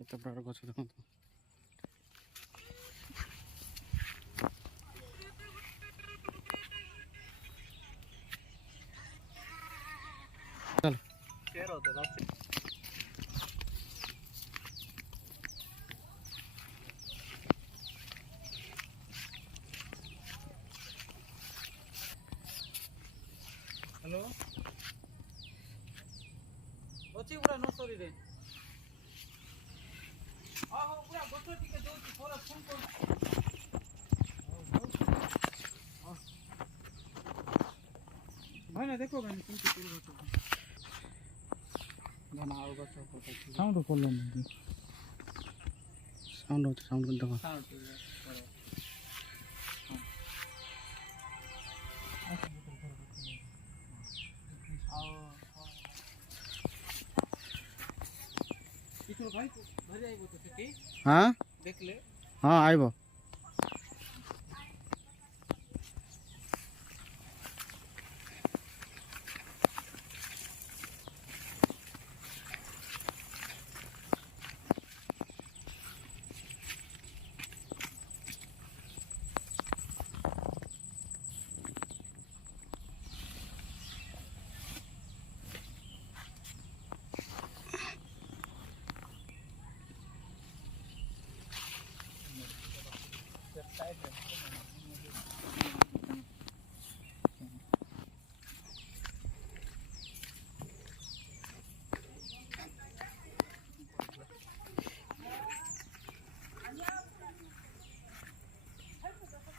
କେତେ ପ୍ରକାର ଗଛ ଦେଖନ୍ତୁ। हेलो ଅଛି ପୁରା ନର୍ସରୀରେ। ହଁ ହଁ ପୁରା ଗଛ ଟିକେ ଦଉଛି ପରେ ଫୋନ୍ କର। ଭାଇନା ଦେଖ ଭାଇନା କେମିତି ଫୁଲ ଗଛ ଭାଇନା ଆଉ ଗଛ ସାଉଣ୍ଡ କଲନି ସାଉଣ୍ଡ ହଉଛି ସାଉଣ୍ଡ ଦେଖ। हाँ हाँ आइब।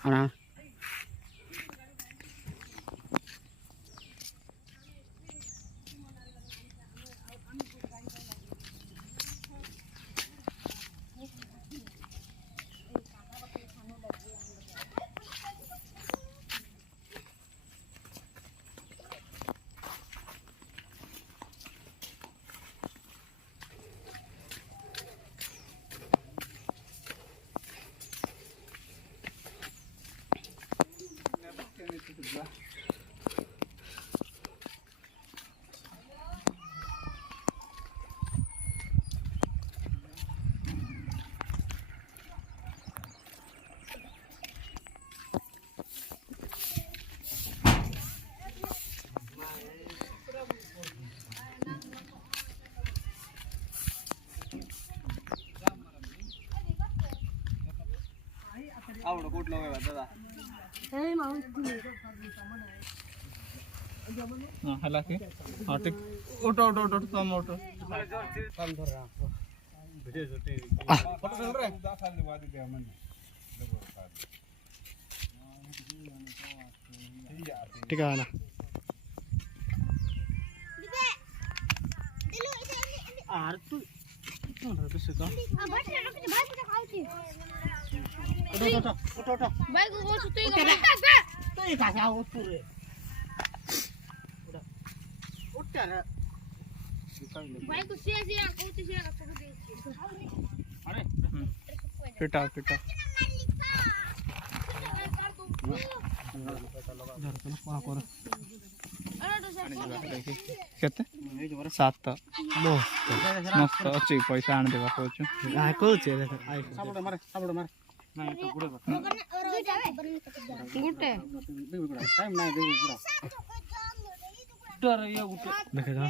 हाँ आवड कुठलं वय दादा हाला की हाँ ठीक उठो उठो उठो तुम उठो कम धर रहा वीडियो शूटिंग फोटो चल रहा है ठीक है ना आर तू कौन रे बेसे का भाई को खाऊती उठो भाई को वो सुतई तो ये का ऊपर रे उठ रे भाई को सिया खाऊती सिया का फोटो दे अरे पिटा धर कोना कर केते 7 मस्त अछि पैसा आन देबा कहछु आ कहू छे साबड़ मारे नहीं तो गुड़े गुटे टाइम नहीं दे गुड़ा डर ये गुटे देखे जा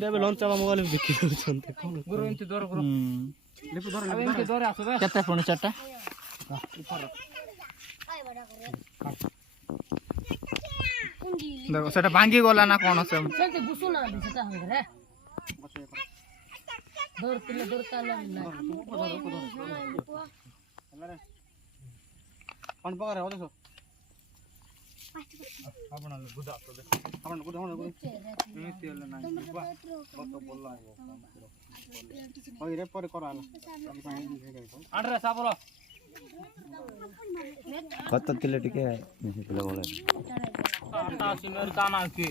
देबे लंच आवा मोबाइल देखि छनते कोन गुरु इंति दर गुरु लेपु दर इंति दर आसबे केते पुणी चारटा ऊपर देखो सेटा भांगी गला ना कोन से चलते गुसु ना दे सेटा हंगरे दौड़ तिले दौड़ ताला ना कौन पकड़ हो देखो आपण गुदा तो देख आपण गुदा होने नहीं तेल ना बा तो बोलला ओइ रे पर कराला आडरे साबरो कत किलो टिके किलो बोले ता सिमर ताना की